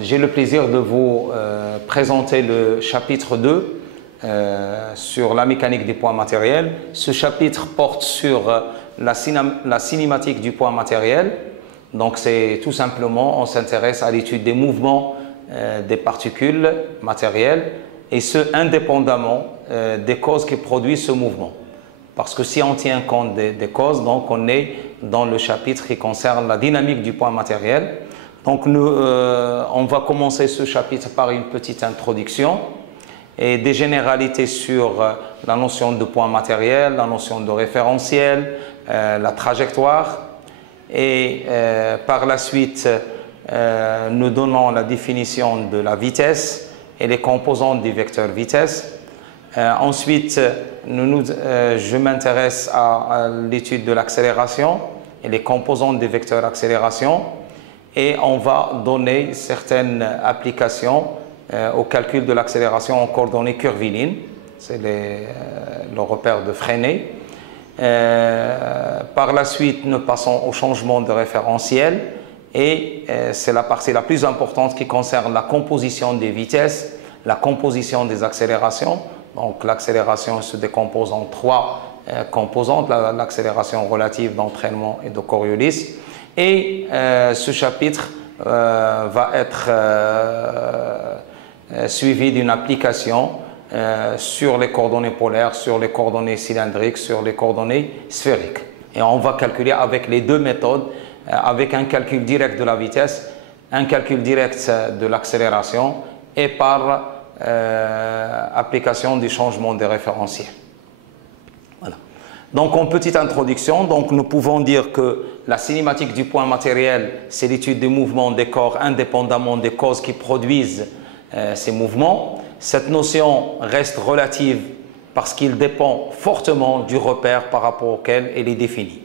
J'ai le plaisir de vous présenter le chapitre 2 sur la mécanique des poids matériels. Ce chapitre porte sur la cinématique du poids matériel. Donc c'est tout simplement, on s'intéresse à l'étude des mouvements des particules matérielles, et ce indépendamment des causes qui produisent ce mouvement. Parce que si on tient compte des causes, donc on est dans le chapitre qui concerne la dynamique du poids matériel. Donc on va commencer ce chapitre par une petite introduction et des généralités sur la notion de poids matériel, la notion de référentiel, la trajectoire, et par la suite nous donnons la définition de la vitesse et les composantes du vecteur vitesse. Ensuite, je m'intéresse à l'étude de l'accélération et les composantes des vecteurs accélération, et on va donner certaines applications au calcul de l'accélération en coordonnées curvilines, c'est le repère de Freinet. Par la suite, nous passons au changement de référentiel, et c'est la partie la plus importante qui concerne la composition des vitesses, la composition des accélérations. Donc l'accélération se décompose en trois composantes, l'accélération relative, d'entraînement et de Coriolis. Et ce chapitre va être suivi d'une application sur les coordonnées polaires, sur les coordonnées cylindriques, sur les coordonnées sphériques. Et on va calculer avec les deux méthodes, avec un calcul direct de la vitesse, un calcul direct de l'accélération, et par application du changement des référentiels. Voilà. Donc en petite introduction, donc nous pouvons dire que la cinématique du point matériel, c'est l'étude des mouvements des corps indépendamment des causes qui produisent ces mouvements. Cette notion reste relative parce qu'il dépend fortement du repère par rapport auquel elle est définie.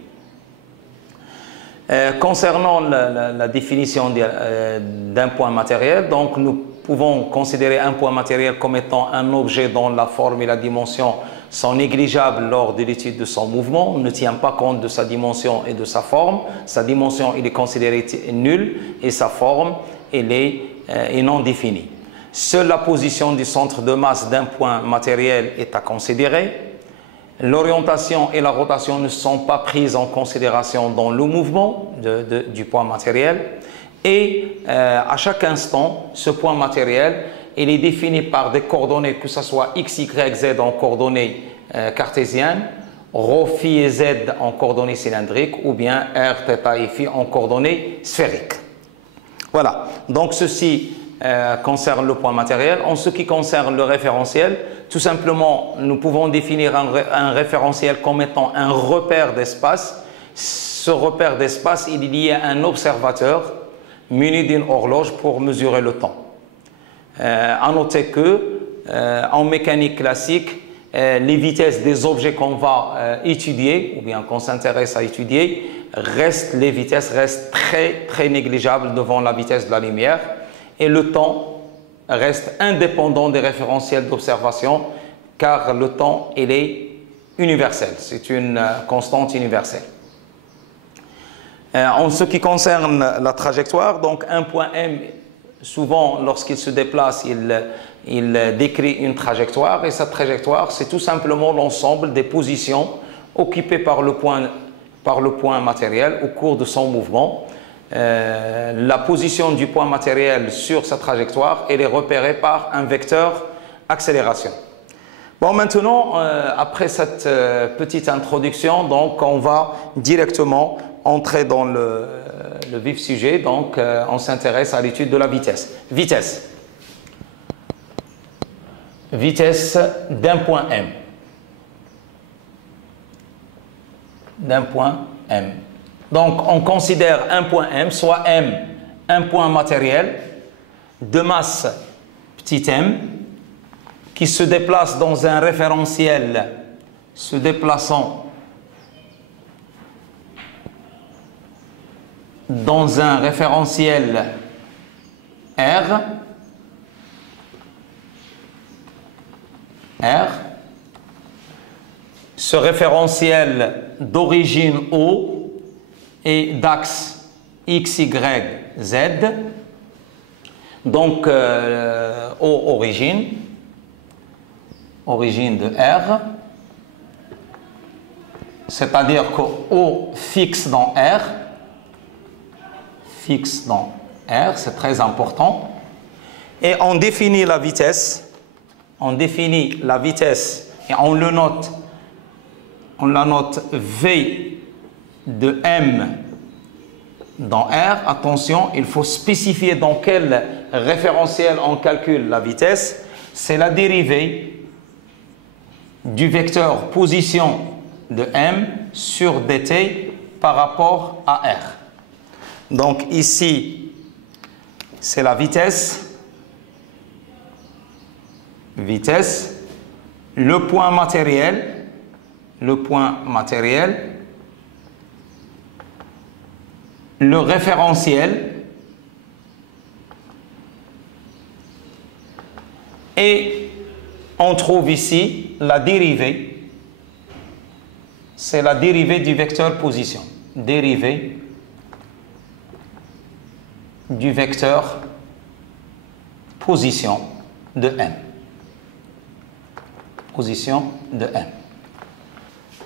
Concernant la définition d'un point matériel, donc nous pouvons considérer un point matériel comme étant un objet dont la forme et la dimension sont négligeables lors de l'étude de son mouvement. On ne tient pas compte de sa dimension et de sa forme. Sa dimension, il est considéré nulle, et sa forme, elle est non définie. Seule la position du centre de masse d'un point matériel est à considérer. L'orientation et la rotation ne sont pas prises en considération dans le mouvement du point matériel. Et à chaque instant, ce point matériel, il est défini par des coordonnées, que ce soit x, y, z en coordonnées cartésiennes, ρ, φ et z en coordonnées cylindriques, ou bien r, θ et φ en coordonnées sphériques. Voilà, donc ceci concerne le point matériel. En ce qui concerne le référentiel, tout simplement, nous pouvons définir un référentiel comme étant un repère d'espace. Ce repère d'espace, il est lié à un observateur muni d'une horloge pour mesurer le temps. À noter que en mécanique classique, les vitesses des objets qu'on va étudier, ou bien qu'on s'intéresse à étudier, les vitesses restent très négligeables devant la vitesse de la lumière, et le temps reste indépendant des référentiels d'observation, car le temps, il est universel, c'est une constante universelle. En ce qui concerne la trajectoire, donc un point M, souvent lorsqu'il se déplace, il décrit une trajectoire, et cette trajectoire, c'est tout simplement l'ensemble des positions occupées par le point matériel au cours de son mouvement. La position du point matériel sur sa trajectoire, elle est repérée par un vecteur accélération. Bon, maintenant, après cette petite introduction, donc on va directement entrer dans le vif sujet. Donc on s'intéresse à l'étude de la vitesse. Vitesse d'un point M. Donc on considère un point M, soit M, un point matériel de masse petit m, qui se déplace dans un référentiel se déplaçant dans un référentiel R, ce référentiel d'origine O et d'axe X, Y, Z, Donc, origine de R, c'est-à-dire que O fixe dans R, c'est très important. Et on définit la vitesse, et on la note V de M dans R. Attention, il faut spécifier dans quel référentiel on calcule la vitesse. C'est la dérivée du vecteur position de M sur dt par rapport à R. Donc ici, c'est la vitesse, le point matériel, le référentiel et on trouve ici la dérivée, c'est la dérivée du vecteur position, dérivée du vecteur position de M.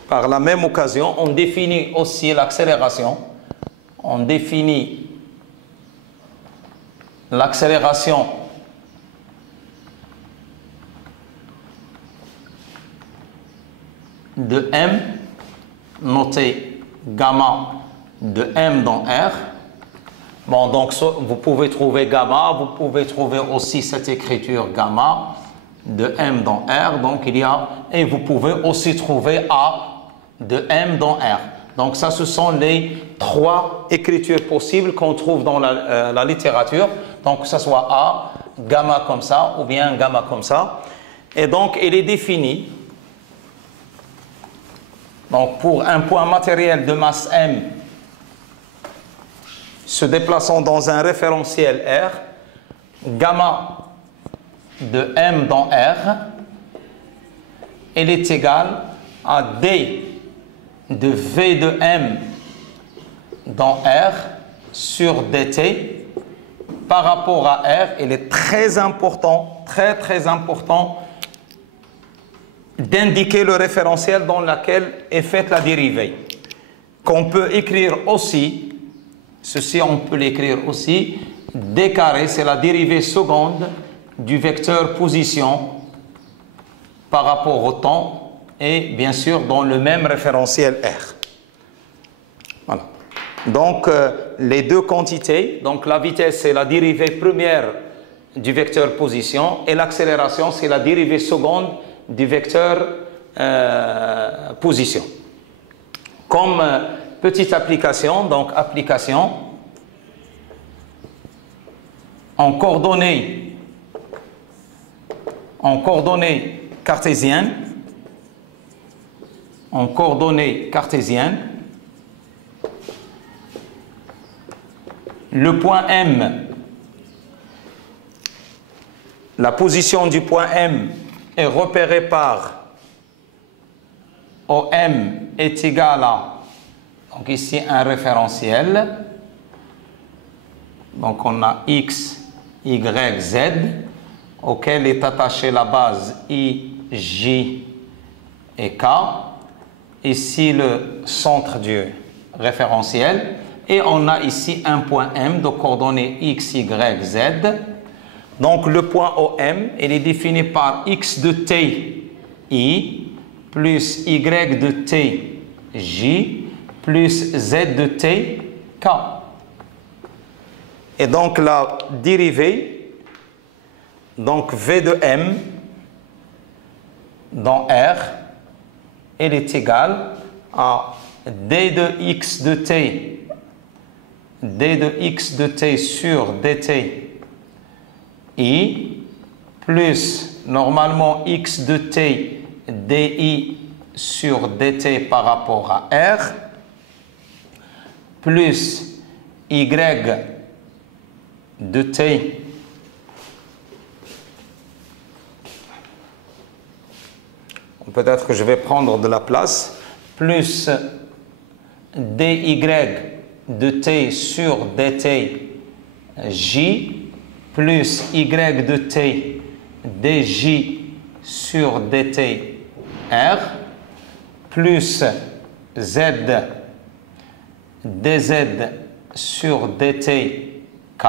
Par la même occasion, on définit aussi l'accélération. On définit l'accélération de M, notée gamma de M dans R. Bon, donc vous pouvez trouver gamma, vous pouvez trouver aussi cette écriture gamma de M dans R. Donc il y a, et vous pouvez aussi trouver A de M dans R. Donc ça, ce sont les trois écritures possibles qu'on trouve dans la littérature. Donc que ce soit A, gamma comme ça, ou bien gamma comme ça. Et donc il est défini. Donc pour un point matériel de masse M se déplaçant dans un référentiel R, gamma de M dans R, elle est égale à D de V de M dans R sur dt par rapport à R. Il est très important, très important d'indiquer le référentiel dans lequel est faite la dérivée. Qu'on peut écrire aussi, ceci on peut l'écrire aussi, d carré, c'est la dérivée seconde du vecteur position par rapport au temps et bien sûr dans le même référentiel R. Voilà. Donc les deux quantités, donc la vitesse c'est la dérivée première du vecteur position et l'accélération c'est la dérivée seconde du vecteur position. Comme petite application, donc application en coordonnées cartésiennes, le point M, la position du point M est repérée par OM est égal à, donc ici un référentiel, donc on a X, Y, Z, auquel est attachée la base I, J et K. Ici le centre du référentiel et on a ici un point M de coordonnées X, Y, Z. Donc le point OM il est défini par X de T I plus Y de T J plus Z de T K. Et donc la dérivée, donc V de M dans R, elle est égale à d de x de t sur dt i plus normalement x de t di sur dt par rapport à R plus y de t peut-être que je vais prendre de la place, plus dy de t sur dt j plus y de t dj sur dt r plus z dz sur dt k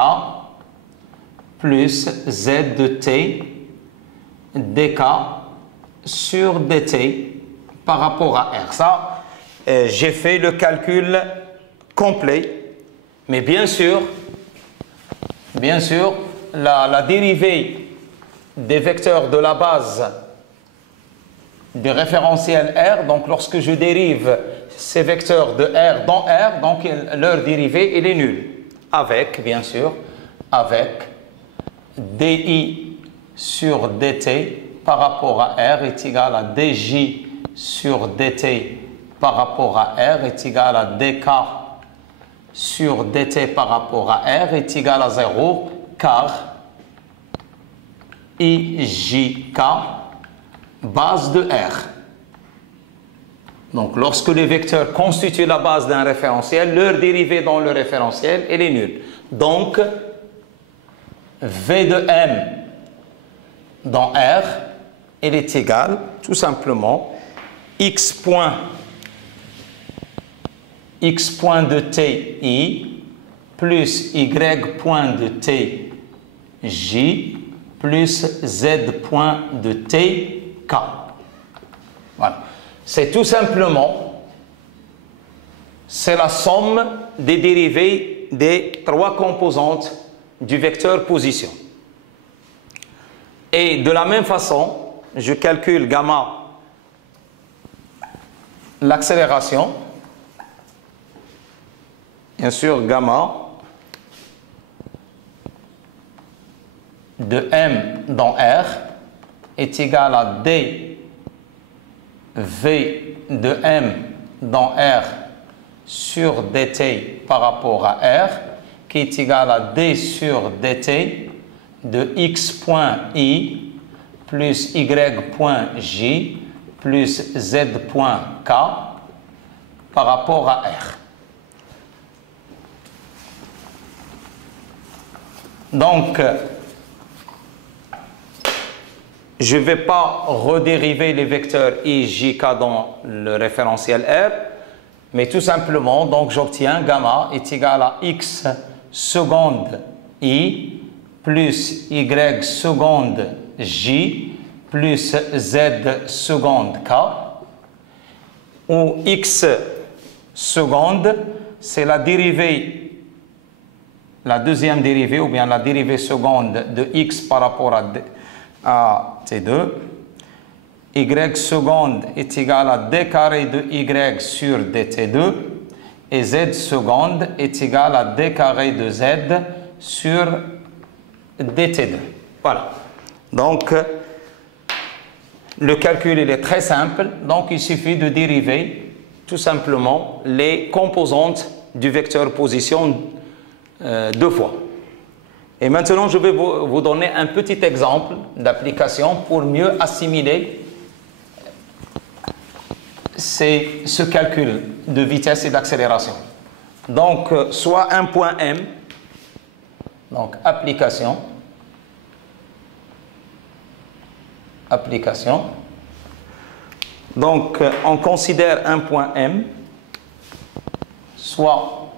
plus z de t dk sur dt par rapport à r. Ça, j'ai fait le calcul complet, mais bien sûr, la dérivée des vecteurs de la base du référentiel R, donc lorsque je dérive ces vecteurs de R dans R, donc leur dérivée, elle est nulle. Avec, bien sûr, avec di sur dt par rapport à R est égal à dj sur dt par rapport à R est égal à dk sur dt par rapport à R est égal à 0, car ijk base de R. Donc, lorsque les vecteurs constituent la base d'un référentiel, leur dérivée dans le référentiel, elle est nulle. Donc, V de M dans R, elle est égale, tout simplement, x point de t i plus y point de t j plus z point de t k. Voilà. C'est tout simplement, c'est la somme des dérivées des trois composantes du vecteur position. Et de la même façon, je calcule gamma, l'accélération. Bien sûr, gamma de M dans R est égal à D V de M dans R sur dt par rapport à R, qui est égal à D sur dt de x point I plus y point J plus z point K par rapport à R. Donc, je ne vais pas redériver les vecteurs I, J, K dans le référentiel R, mais tout simplement, donc j'obtiens gamma est égal à x seconde I plus y seconde J plus z seconde K, où x seconde, c'est la dérivée, la deuxième dérivée, ou bien la dérivée seconde de x par rapport à t2. Y seconde est égal à d carré de y sur dt2 et z seconde est égal à d carré de z sur dt2. Voilà. Donc, le calcul il est très simple. Donc, il suffit de dériver tout simplement les composantes du vecteur position deux fois. Et maintenant, je vais vous donner un petit exemple d'application pour mieux assimiler ce calcul de vitesse et d'accélération. Donc, soit un point M, donc application, donc on considère un point M, soit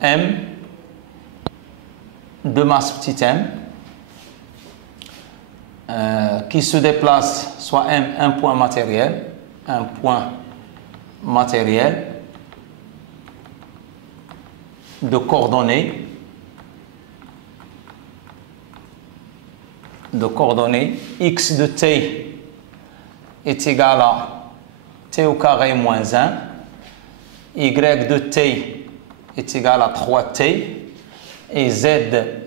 M de masse petit m, qui se déplace, soit M, un point matériel de coordonnées x de t est égal à t au carré moins 1, y de t est égal à 3t, et z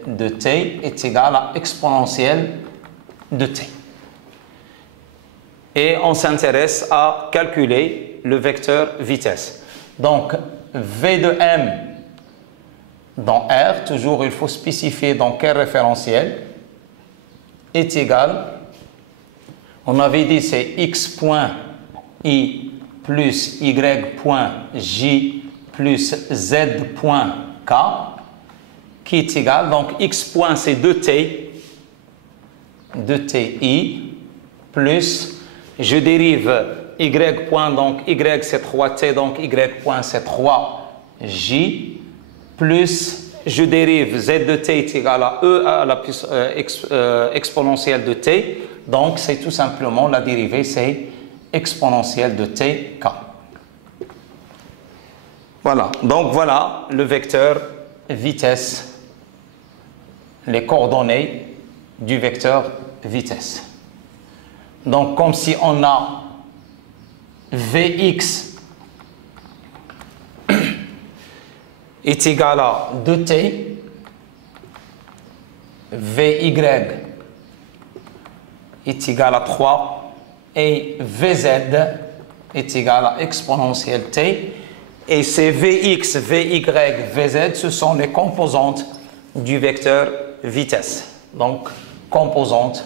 de t est égal à exponentielle de t. Et on s'intéresse à calculer le vecteur vitesse. Donc, V de M dans R, toujours il faut spécifier dans quel référentiel, est égal, on avait dit c'est x point I plus y point J plus z point K, qui est égal, donc x point c'est 2t, 2ti, plus, je dérive y point, donc y c'est 3t, donc y point c'est 3j, plus, je dérive z de t est égal à e à la exponentielle de t, donc c'est tout simplement la dérivée, c'est exponentielle de t k. Voilà, donc voilà le vecteur vitesse, les coordonnées du vecteur vitesse. Donc comme si on a Vx est égal à 2t, Vy est égal à 3 et Vz est égal à exponentielle t. Et ces Vx, Vy, Vz, ce sont les composantes du vecteur vitesse. Donc, composantes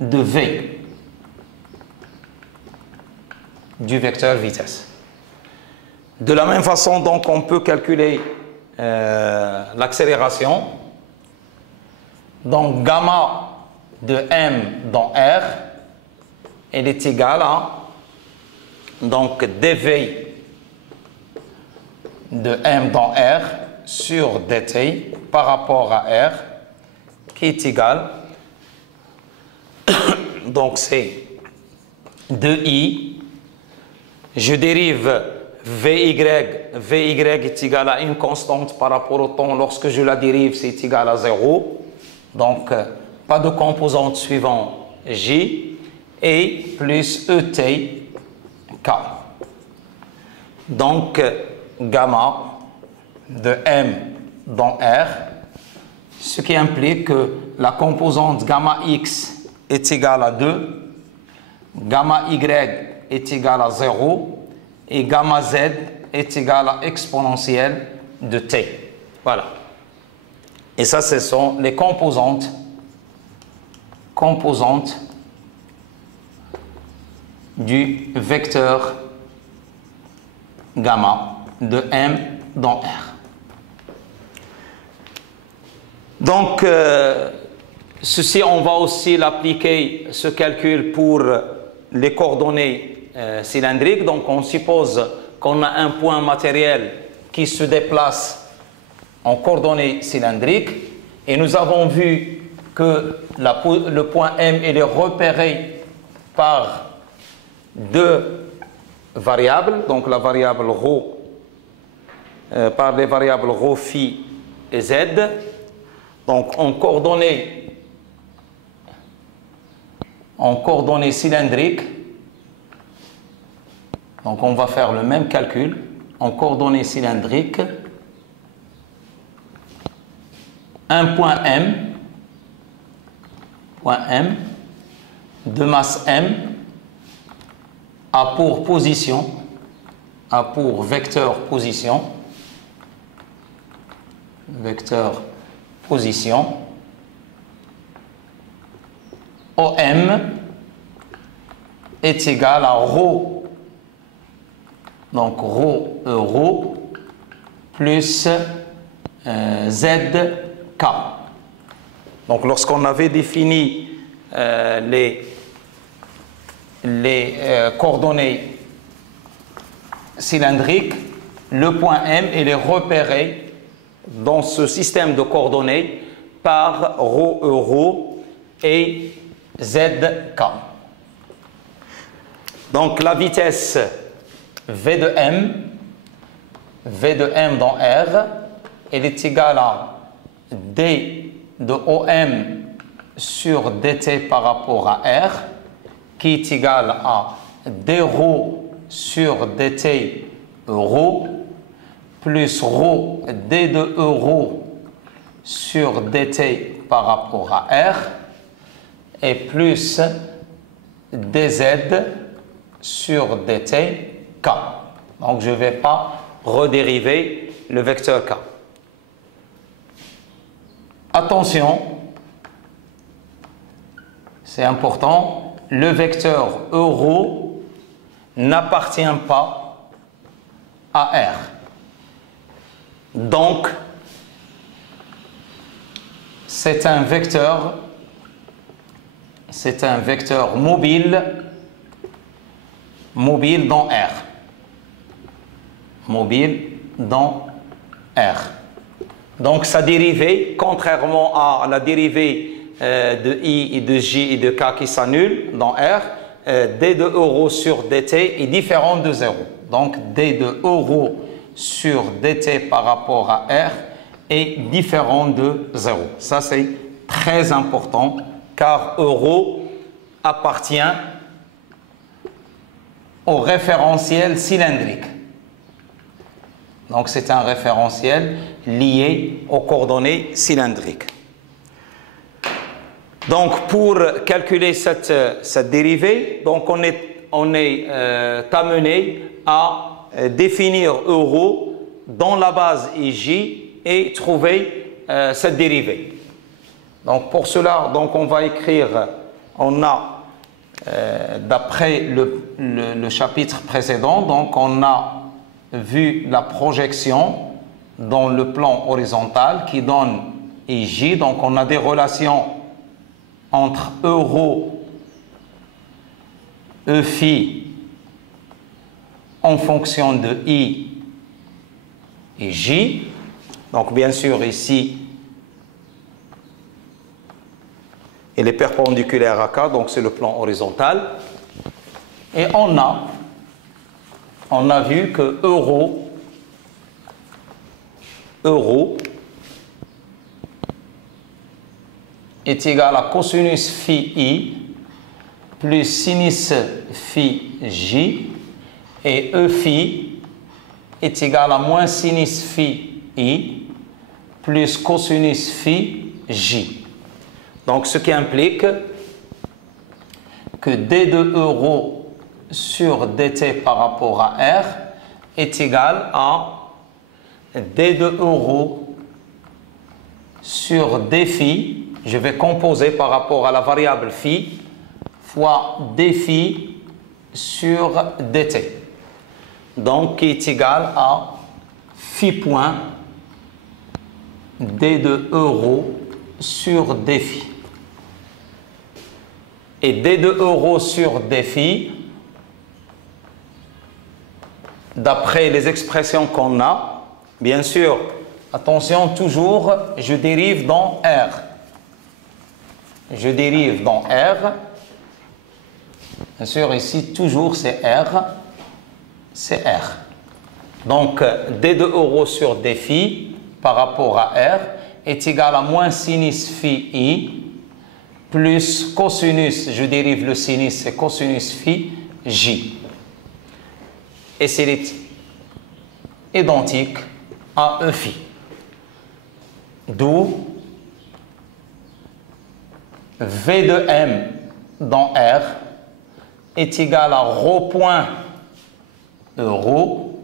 de V du vecteur vitesse. De la même façon, donc, on peut calculer l'accélération. Donc, gamma de m dans R, elle est égale à donc dv de m dans R sur dt par rapport à R qui est égal, donc c'est 2i, je dérive Vy est égal à une constante par rapport au temps, lorsque je la dérive c'est égal à 0, donc pas de composante suivant j, et plus et k. Donc, gamma de m dans R, ce qui implique que la composante gamma x est égale à 2, gamma y est égale à 0, et gamma z est égale à exponentielle de t. Voilà. Et ça, ce sont les composantes du vecteur gamma de m dans R. Donc, ceci, on va aussi l'appliquer, ce calcul, pour les coordonnées cylindriques. Donc, on suppose qu'on a un point matériel qui se déplace en coordonnées cylindriques. Et nous avons vu que le point M il est repéré par deux variables, donc la variable ρ, par les variables ρ, phi et z. Donc en coordonnées cylindriques, donc on va faire le même calcul en coordonnées cylindriques. Un point M de masse M a pour position, a pour vecteur position, OM est égal à ρ, donc ρ plus zk. Donc lorsqu'on avait défini les coordonnées cylindriques, le point M il est repéré dans ce système de coordonnées par ρ et zk. Donc la vitesse V de M dans R, elle est égale à d de OM sur dt par rapport à R, qui est égal à dρ sur dt ρ, plus ρ d de euro sur dt par rapport à R, et plus dz sur dt k. Donc je ne vais pas redériver le vecteur k. Attention, c'est important, le vecteur euro n'appartient pas à R. Donc, c'est un vecteur mobile dans R. Mobile dans R. Donc, sa dérivée, contrairement à la dérivée de I et de J et de K qui s'annulent dans R, d de euro sur dt est différent de 0. Donc, d de euro sur dt par rapport à R est différent de 0. Ça, c'est très important car euro appartient au référentiel cylindrique. Donc, c'est un référentiel lié aux coordonnées cylindriques. Donc, pour calculer cette dérivée, donc on est amené à définir euro dans la base IJ et trouver cette dérivée. Donc, pour cela, donc on va écrire, on a, d'après le chapitre précédent, donc on a vu la projection dans le plan horizontal qui donne IJ. Donc, on a des relations entre euro et phi en fonction de I et J. Donc, bien sûr, ici, il est perpendiculaire à K, donc c'est le plan horizontal. Et on a vu que euro est égal à cosinus phi I plus sinus phi J, et E phi est égal à moins sinus phi I plus cosinus phi J. Donc, ce qui implique que d de euro sur dt par rapport à R est égal à d de euro sur d phi. Je vais composer par rapport à la variable phi fois d phi sur dt. Donc, qui est égal à phi point d de euro sur d phi. Et d de euro sur d phi, d'après les expressions qu'on a, bien sûr, attention, toujours, je dérive dans R. Je dérive dans R. Bien sûr, ici, toujours, c'est R. C'est R. Donc, d de euro sur d phi par rapport à R est égal à moins sinus phi I plus cosinus, je dérive le sinus, c'est cosinus phi J. Et c'est identique à E phi. D'où V de M dans R est égal à ρ point euro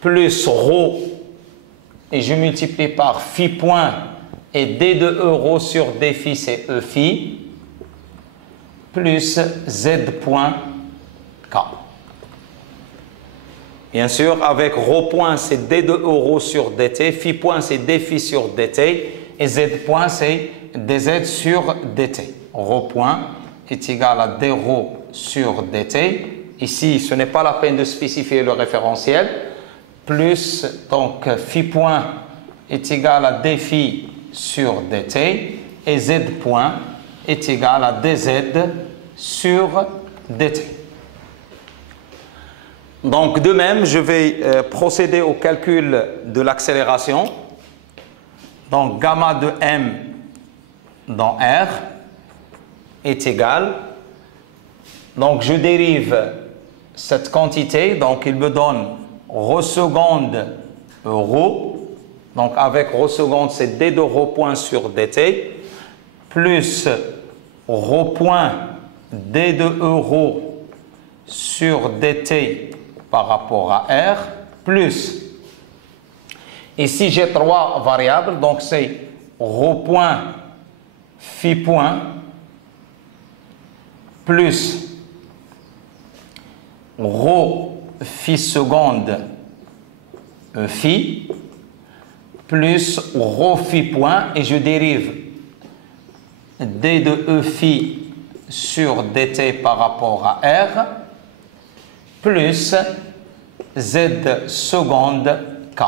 plus ρ, et je multiplie par phi point, et d de euro sur d phi, c'est E phi, plus z point K. Bien sûr, avec ρ point, c'est d de euro sur dt, phi point, c'est d phi sur dt, et z point, c'est dz sur dt. ρ point est égal à d ρ sur dt. Ici, ce n'est pas la peine de spécifier le référentiel. Plus, donc, phi point est égal à d phi sur dt, et z point est égal à dz sur dt. Donc, de même, je vais procéder au calcul de l'accélération. Donc, gamma de m dans R est égal. Donc, je dérive cette quantité. Donc, il me donne ρ seconde ρ. Donc, avec ρ seconde, c'est d de ρ point sur dt, plus ρ point d de euro sur dt par rapport à R, plus, ici j'ai trois variables, donc c'est ρ point phi point plus ρ phi seconde E phi plus rho phi point, et je dérive d de E phi sur dt par rapport à R plus z seconde k.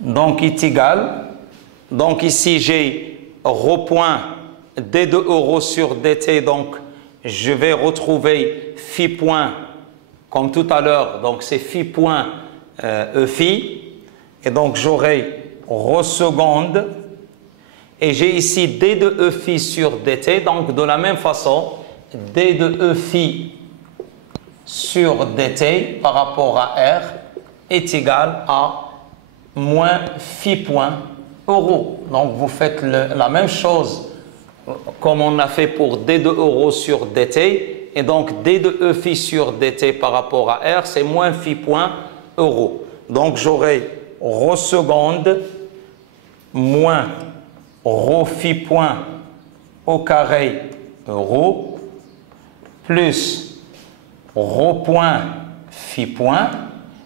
Donc est égal, donc ici j'ai rho point d de euro sur dt, donc je vais retrouver phi point comme tout à l'heure, donc c'est phi point E phi, et donc j'aurai rho seconde, et j'ai ici d de E phi sur dt, donc de la même façon, d de E phi sur dt par rapport à R est égal à moins phi point euro. Donc vous faites la même chose comme on a fait pour d de euro sur dt, et donc d de E phi sur dt par rapport à R, c'est moins phi point euro. Donc j'aurai rho seconde moins rho phi point au carré euro plus rho point phi point,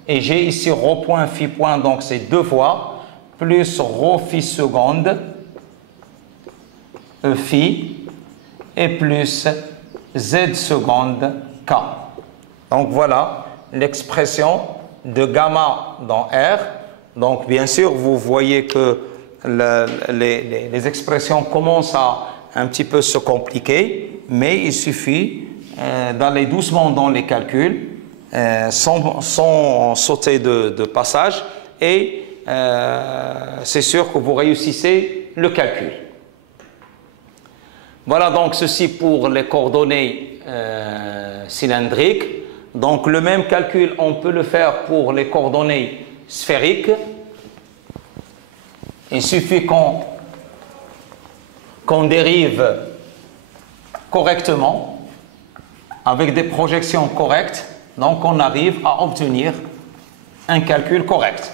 et j'ai ici rho point phi point, donc c'est deux fois, plus rho phi seconde E phi et plus z seconde k. Donc voilà l'expression de gamma dans R. Donc bien sûr vous voyez que les expressions commencent à un petit peu se compliquer, mais il suffit d'aller doucement dans les calculs sans sauter de passage, et c'est sûr que vous réussissez le calcul. Voilà donc ceci pour les coordonnées cylindriques. Donc le même calcul, on peut le faire pour les coordonnées sphériques. Il suffit qu'on dérive correctement, avec des projections correctes, donc on arrive à obtenir un calcul correct.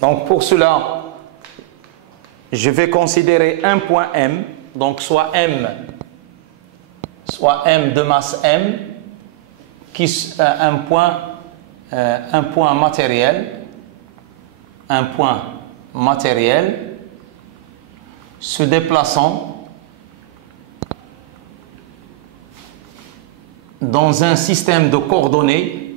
Donc pour cela, je vais considérer un point M, donc soit M de masse M, un point matériel se déplaçant dans un système de coordonnées,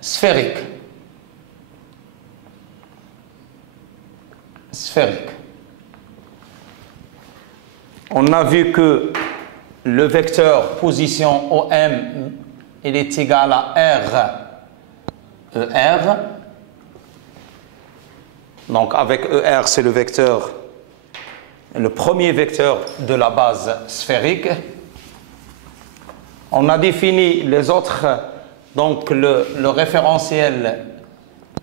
sphérique. On a vu que le vecteur position OM, il est égal à R, ER. Donc avec ER, c'est le premier vecteur de la base sphérique. On a défini les autres, donc le référentiel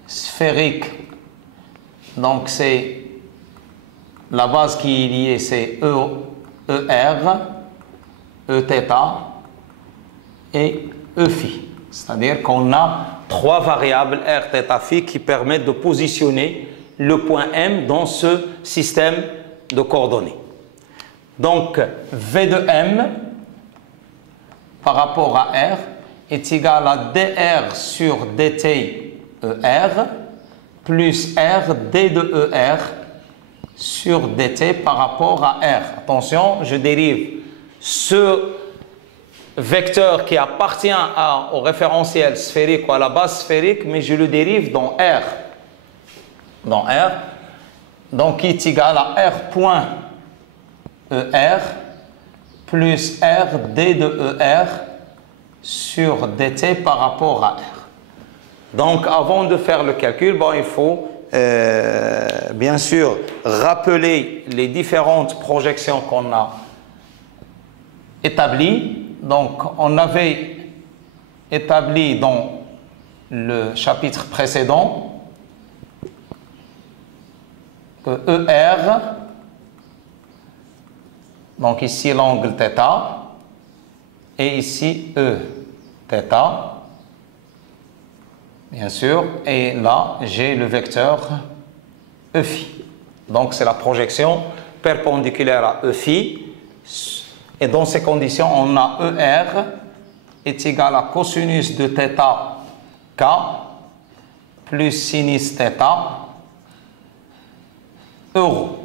sphérique, donc c'est la base qui est liée, c'est ER, Eθ et Eφ. C'est-à-dire qu'on a trois variables R, θ, Φ qui permettent de positionner le point M dans ce système de coordonnées. Donc V de M par rapport à R est égal à dr sur dt ER plus R d de ER sur dt par rapport à R. Attention, je dérive ce vecteur qui appartient au référentiel sphérique ou à la base sphérique, mais je le dérive dans R. Donc qui est égal à R point ER plus R d de ER sur dt par rapport à R. Donc avant de faire le calcul, il faut bien sûr rappeler les différentes projections qu'on a établies. Donc on avait établi dans le chapitre précédent que ER, donc ici l'angle θ, et ici Eθ, bien sûr, et là, j'ai le vecteur E phi. Donc, c'est la projection perpendiculaire à E phi. Et dans ces conditions, on a ER est égal à cosinus de θ K plus sinus θ euro.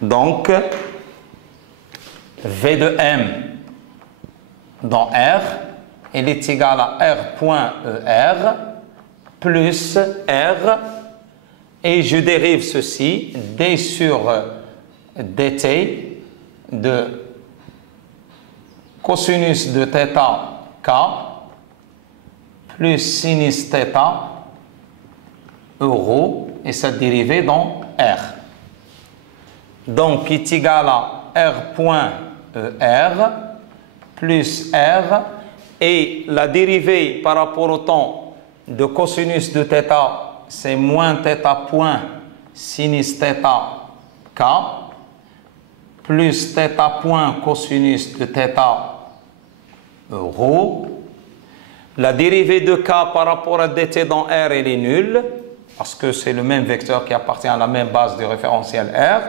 Donc, V de M dans R, il est égal à R point ER plus R, et je dérive ceci, D sur dt de cosinus de θ K plus sinus θ euro, et cette dérivée dans R. Donc, est égal à R point ER plus R, et la dérivée par rapport au temps de cosinus de θ, c'est moins θ point sinus θ K plus θ point cosinus de θ euro. La dérivée de K par rapport à dt dans R, elle est nulle, parce que c'est le même vecteur qui appartient à la même base du référentiel R,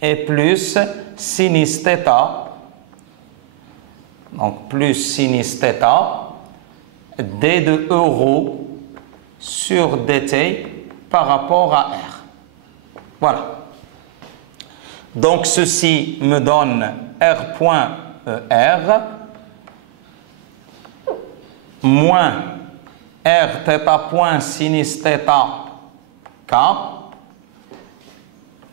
et plus sinus θ, donc plus sinus θ, d de euro sur dt par rapport à R. Voilà. Donc, ceci me donne R point ER moins R θ point sinus θ K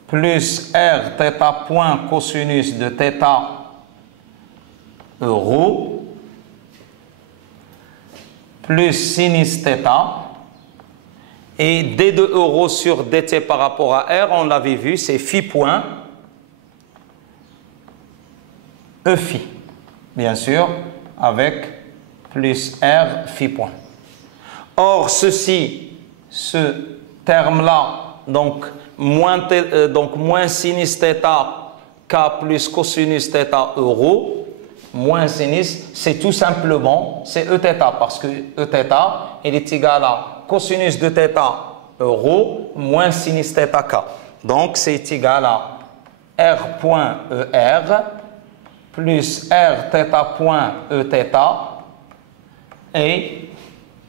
plus R θ point cosinus de θ euro plus sinus θ, et d de euro sur dt par rapport à R, on l'avait vu, c'est phi point E phi, bien sûr, avec plus R phi point. Or, ce terme-là, donc moins sinus θ K plus cosinus θ euro, moins sinus, c'est tout simplement, c'est Eθ, parce que Eθ, il est égal à cosinus de θ euro moins sinus θ K. Donc, c'est égal à R point ER plus R θ point Eθ et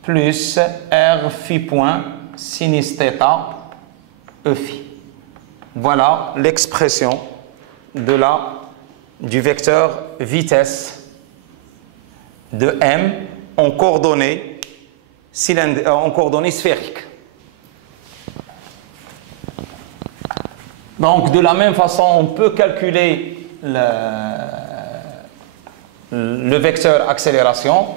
plus R phi point sinus θ E phi. Voilà l'expression du vecteur vitesse de M en coordonnées sphériques. Donc, de la même façon, on peut calculer le vecteur accélération.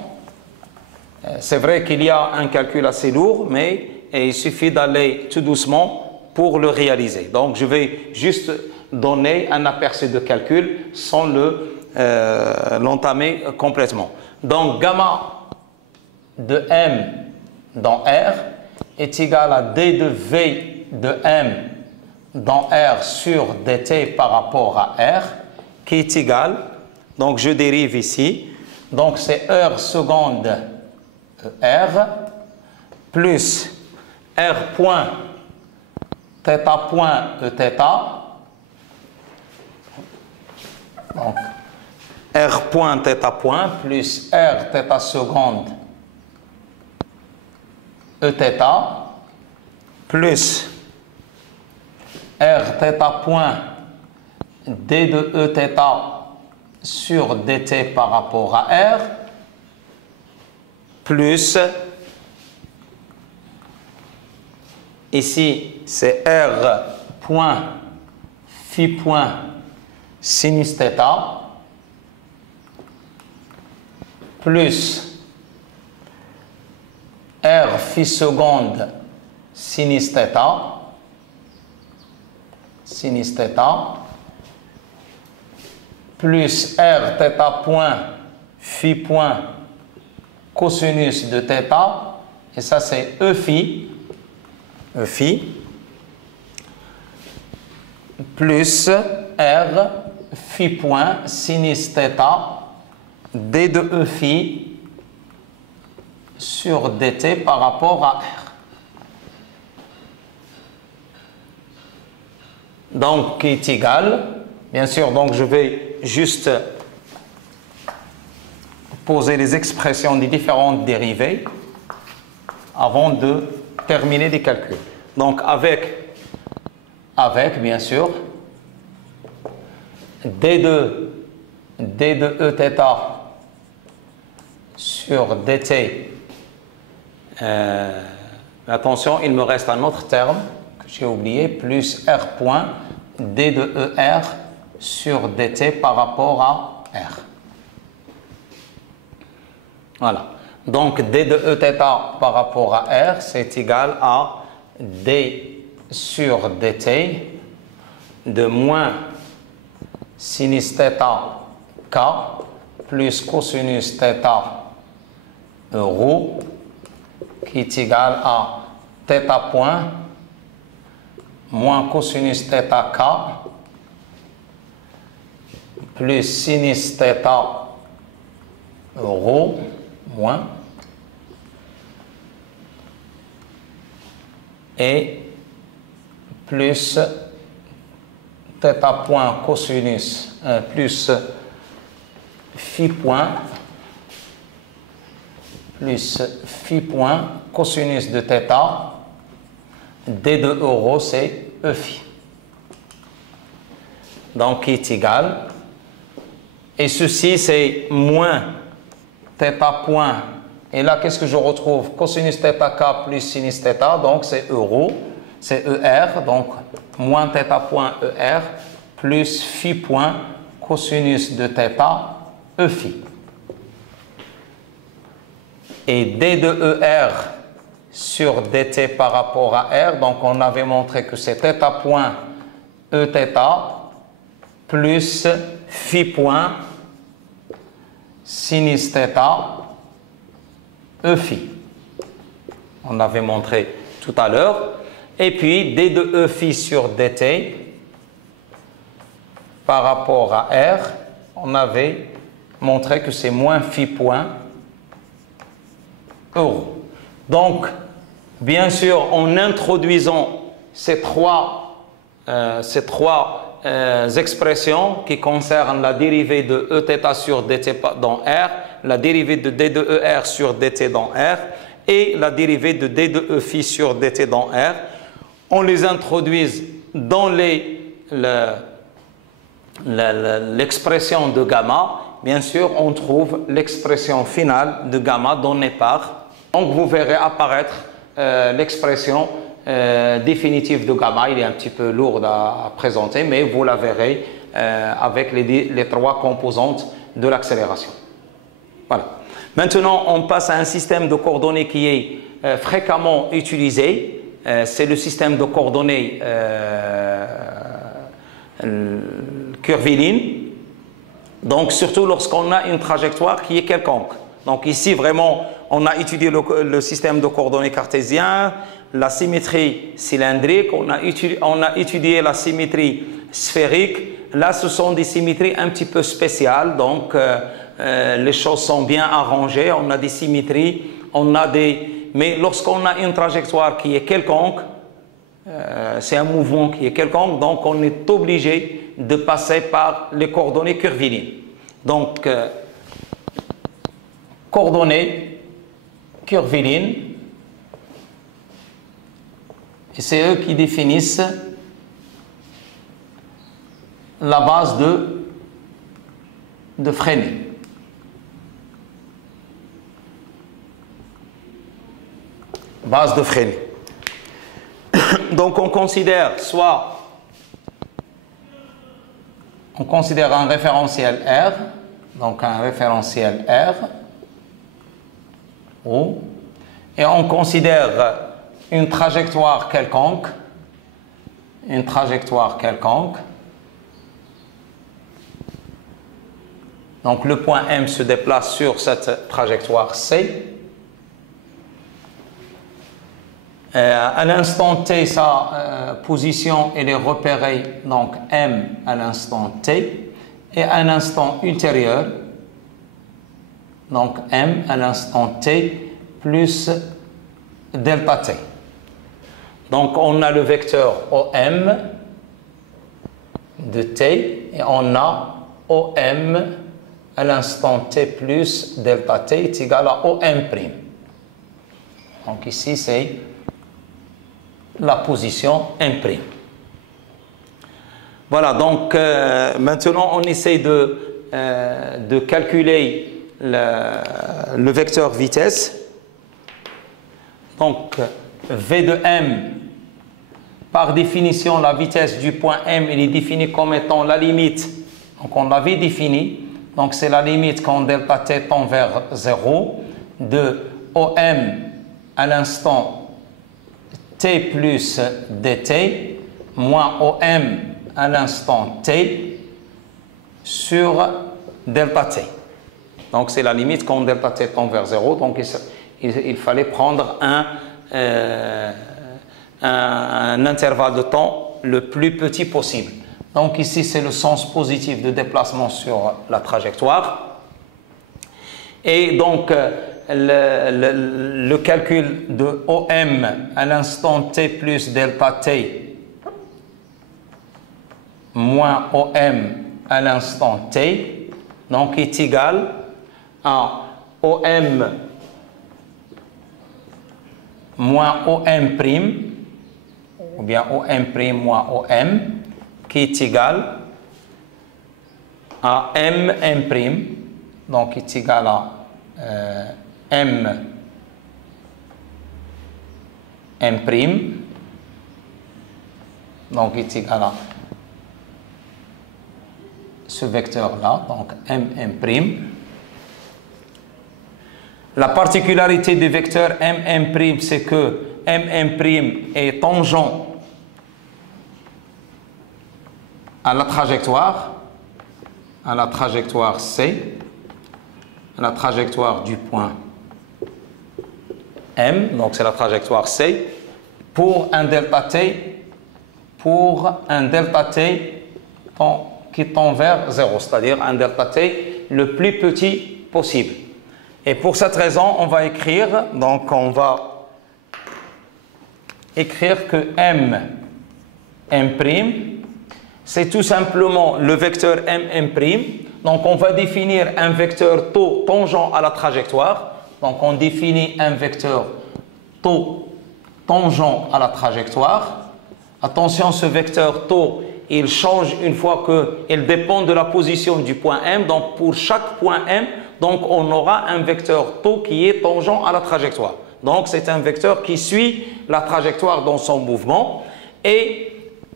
C'est vrai qu'il y a un calcul assez lourd, mais il suffit d'aller tout doucement pour le réaliser. Donc, je vais juste donner un aperçu de calcul sans l'entamer complètement. Donc, gamma de M dans R est égal à D de V de M dans R sur dt par rapport à R, qui est égal, donc je dérive ici, donc c'est heure seconde R plus R point θ point Eθ, donc R point θ point plus R θ seconde Eθ plus R θ point d de Eθ sur dt par rapport à R plus, ici c'est R point phi point sinus θ plus R phi seconde sinus θ plus R θ point phi point cosinus de θ, et ça c'est E phi plus R phi point sinus θ d de E phi sur dt par rapport à R. Donc, qui est égal, bien sûr, donc je vais juste poser les expressions des différentes dérivées avant de terminer les calculs. Donc, avec bien sûr, d de Eθ sur dt. Attention, il me reste un autre terme que j'ai oublié, plus R point d de ER sur dt par rapport à R. Voilà. Donc, d de Eθ par rapport à R, c'est égal à d sur dt de moins sinus θ k plus cosinus θ rho qui est égal à θ point moins cosinus θ k plus sinus θ rho moins et plus θ point cosinus plus phi point cosinus de θ d de euro c'est E phi. Donc qui est égal, et ceci c'est moins θ point, et là qu'est-ce que je retrouve? Cosinus θ k plus sinus θ, donc c'est euro, c'est ER, donc moins θ point ER plus phi point cosinus de θ E phi. Et d de ER sur dt par rapport à R, donc on avait montré que c'est θ point Eθ plus phi point sinus θ E phi. On avait montré tout à l'heure. Et puis d de E phi sur dt par rapport à R, on avait montré que c'est moins phi point euro. Donc, bien sûr, en introduisant ces trois expressions qui concernent la dérivée de Eθ sur dt dans R, la dérivée de d de ER sur dt dans R et la dérivée de d de E phi sur dt dans R, on les introduise dans l'expression de gamma. Bien sûr, on trouve l'expression finale de gamma donnée par. Donc, vous verrez apparaître l'expression définitive de gamma. Il est un petit peu lourd à présenter, mais vous la verrez avec les trois composantes de l'accélération. Voilà. Maintenant, on passe à un système de coordonnées qui est fréquemment utilisé. C'est le système de coordonnées curviline. Donc, surtout lorsqu'on a une trajectoire qui est quelconque. Donc, ici, vraiment, on a étudié le système de coordonnées cartésien, la symétrie cylindrique, on a étudié la symétrie sphérique. Là, ce sont des symétries un petit peu spéciales. Donc, les choses sont bien arrangées. On a des symétries, mais lorsqu'on a une trajectoire qui est quelconque, c'est un mouvement qui est quelconque, donc on est obligé de passer par les coordonnées curvilines. Donc, coordonnées curvilines, et c'est eux qui définissent la base de Fresnel. Base de Fresnel. Donc on considère un référentiel R, donc un référentiel R, O, et on considère une trajectoire quelconque, donc le point M se déplace sur cette trajectoire C. À l'instant T, sa position elle est repérée, donc M à l'instant T, et à un instant ultérieur, donc M à l'instant T, plus delta t. Donc, on a le vecteur OM de t et on a OM à l'instant t plus delta t est égal à OM'. Donc, ici, c'est la position M'. Voilà, donc maintenant, on essaie de calculer le vecteur vitesse. Donc, V de M, par définition, la vitesse du point M, il est défini comme étant la limite. Donc, on l'avait défini. Donc, c'est la limite quand delta t tend vers 0 de OM à l'instant t plus dt moins OM à l'instant t sur delta t. Donc, c'est la limite quand delta t tend vers 0. Donc, il fallait prendre un intervalle de temps le plus petit possible. Donc, ici, c'est le sens positif de déplacement sur la trajectoire. Et donc, le calcul de OM à l'instant t plus delta t moins OM à l'instant t, donc est égal à OM moins OM prime, ou bien OM' moins OM, qui est égal à M', donc est égal à M', donc est égal à ce vecteur-là, donc M'. La particularité du vecteur M', c'est que M' est tangent à la trajectoire C, à la trajectoire du point M, donc c'est la trajectoire C, pour un delta t qui tend vers 0, c'est-à-dire un delta t le plus petit possible. Et pour cette raison, on va écrire que M', c'est tout simplement le vecteur M'. Donc, on va définir un vecteur taux tangent à la trajectoire. Donc, on définit un vecteur taux tangent à la trajectoire. Attention, ce vecteur taux, il change une fois qu'il dépend de la position du point M. Donc, pour chaque point M, donc on aura un vecteur taux qui est tangent à la trajectoire. Donc, c'est un vecteur qui suit la trajectoire dans son mouvement. Et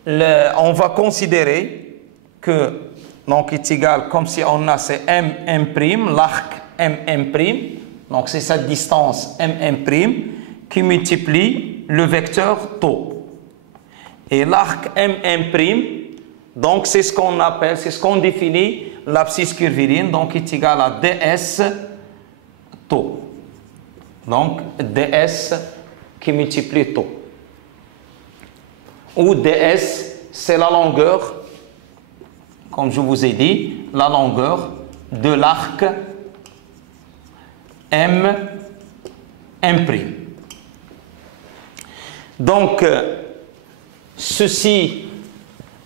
on va considérer que, donc, est égal, comme si on a c'est M', l'arc M', donc c'est cette distance M', qui multiplie le vecteur taux. Et l'arc M', donc c'est ce qu'on appelle, c'est ce qu'on définit l'abscisse curviligne, donc est égal à ds taux. Donc ds qui multiplie taux. Où ds, c'est la longueur, comme je vous ai dit, la longueur de l'arc M'. Donc, ceci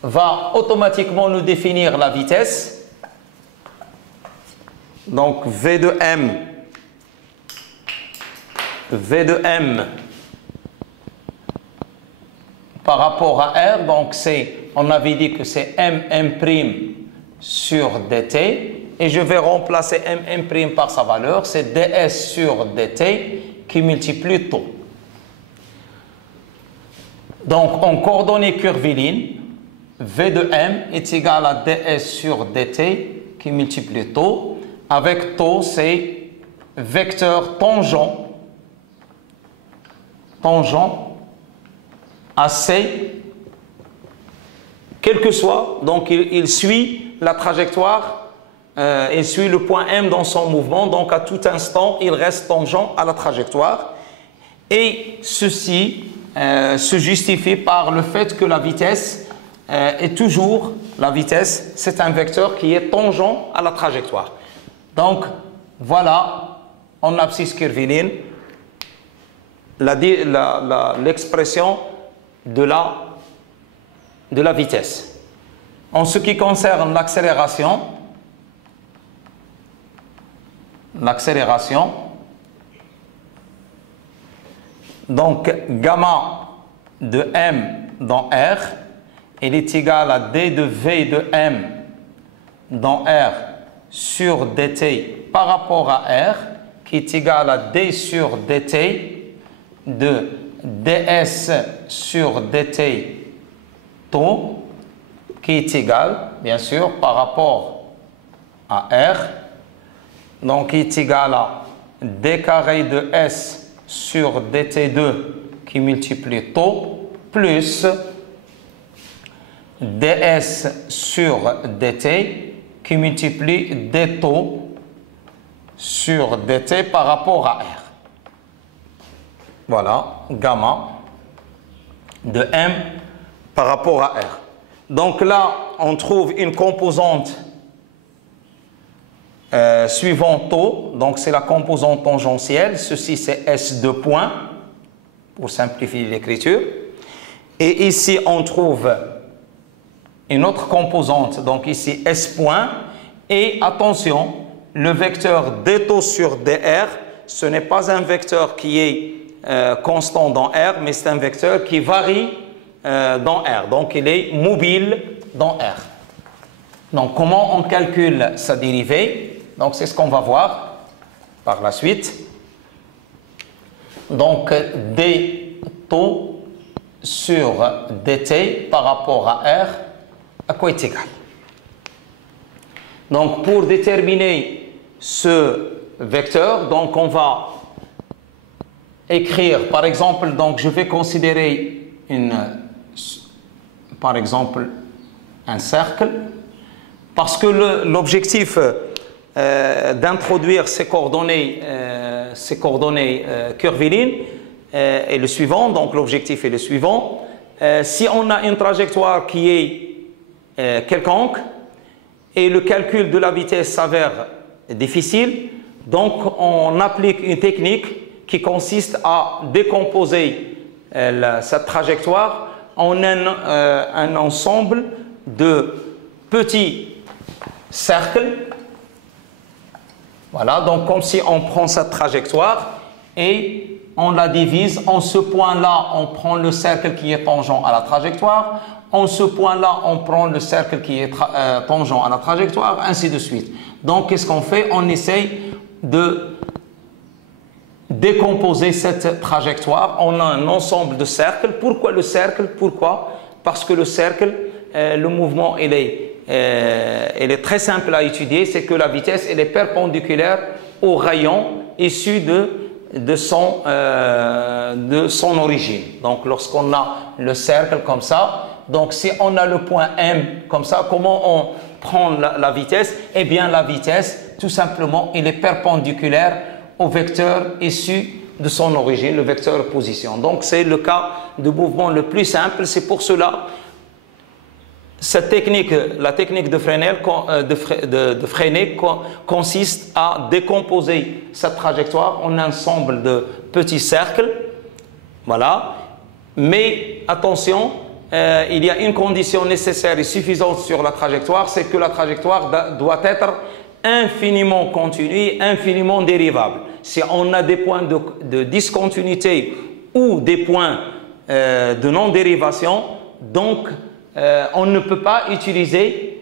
va automatiquement nous définir la vitesse. Donc, V de M par rapport à R, donc on avait dit que c'est M' sur dt, et je vais remplacer M' par sa valeur, c'est ds sur dt qui multiplie taux. Donc, en coordonnées curvilignes, V de M est égal à ds sur dt qui multiplie taux. Avec taux, c'est vecteur tangent à C, quel que soit, donc il suit la trajectoire, il suit le point M dans son mouvement, donc à tout instant, il reste tangent à la trajectoire. Et ceci se justifie par le fait que la vitesse est toujours, la vitesse, c'est un vecteur qui est tangent à la trajectoire. Donc, voilà, en abscisse curviligne, l'expression de la vitesse. En ce qui concerne l'accélération, donc gamma de m dans R, il est égal à d de v de m dans R sur dt par rapport à R, qui est égal à d sur dt de ds sur dt taux, qui est égal, bien sûr, par rapport à R, donc qui est égal à d carré de s sur dt2 qui multiplie taux, plus ds sur dt qui multiplie d taux sur dt par rapport à R. Voilà, gamma de m par rapport à R. Donc là, on trouve une composante suivant taux, donc c'est la composante tangentielle, ceci c'est S2 point, pour simplifier l'écriture. Et ici, on trouve une autre composante, donc ici S point, et attention, le vecteur d taux sur dr, ce n'est pas un vecteur qui est constant dans R, mais c'est un vecteur qui varie dans R, donc il est mobile dans R. Donc comment on calcule sa dérivée? Donc c'est ce qu'on va voir par la suite. Donc d taux sur dt par rapport à R, à quoi est égal? Donc pour déterminer ce vecteur, donc on va écrire, par exemple, donc je vais considérer par exemple un cercle, parce que l'objectif d'introduire ces coordonnées curvilignes est le suivant. Donc l'objectif est le suivant. Si on a une trajectoire qui est quelconque et le calcul de la vitesse s'avère difficile, donc on applique une technique qui consiste à décomposer cette trajectoire en un ensemble de petits cercles. Voilà, donc comme si on prend cette trajectoire et on la divise. En ce point-là, on prend le cercle qui est tangent à la trajectoire. En ce point-là, on prend le cercle qui est tangent à la trajectoire, ainsi de suite. Donc, qu'est-ce qu'on fait? On essaye de décomposer cette trajectoire. On a un ensemble de cercles. Pourquoi le cercle? Pourquoi? Parce que le cercle, le mouvement, il est très simple à étudier. C'est que la vitesse, elle est perpendiculaire au rayon issu de son origine. Donc, lorsqu'on a le cercle comme ça, donc si on a le point M comme ça, comment on prend la vitesse? Eh bien, la vitesse, tout simplement, elle est perpendiculaire au vecteur issu de son origine, le vecteur position. Donc, c'est le cas de mouvement le plus simple. C'est pour cela, cette technique, la technique de Freinet consiste à décomposer cette trajectoire en un ensemble de petits cercles. Voilà. Mais attention, il y a une condition nécessaire et suffisante sur la trajectoire, c'est que la trajectoire doit être infiniment continue, infiniment dérivable. Si on a des points de discontinuité ou des points de non-dérivation, donc on ne peut pas utiliser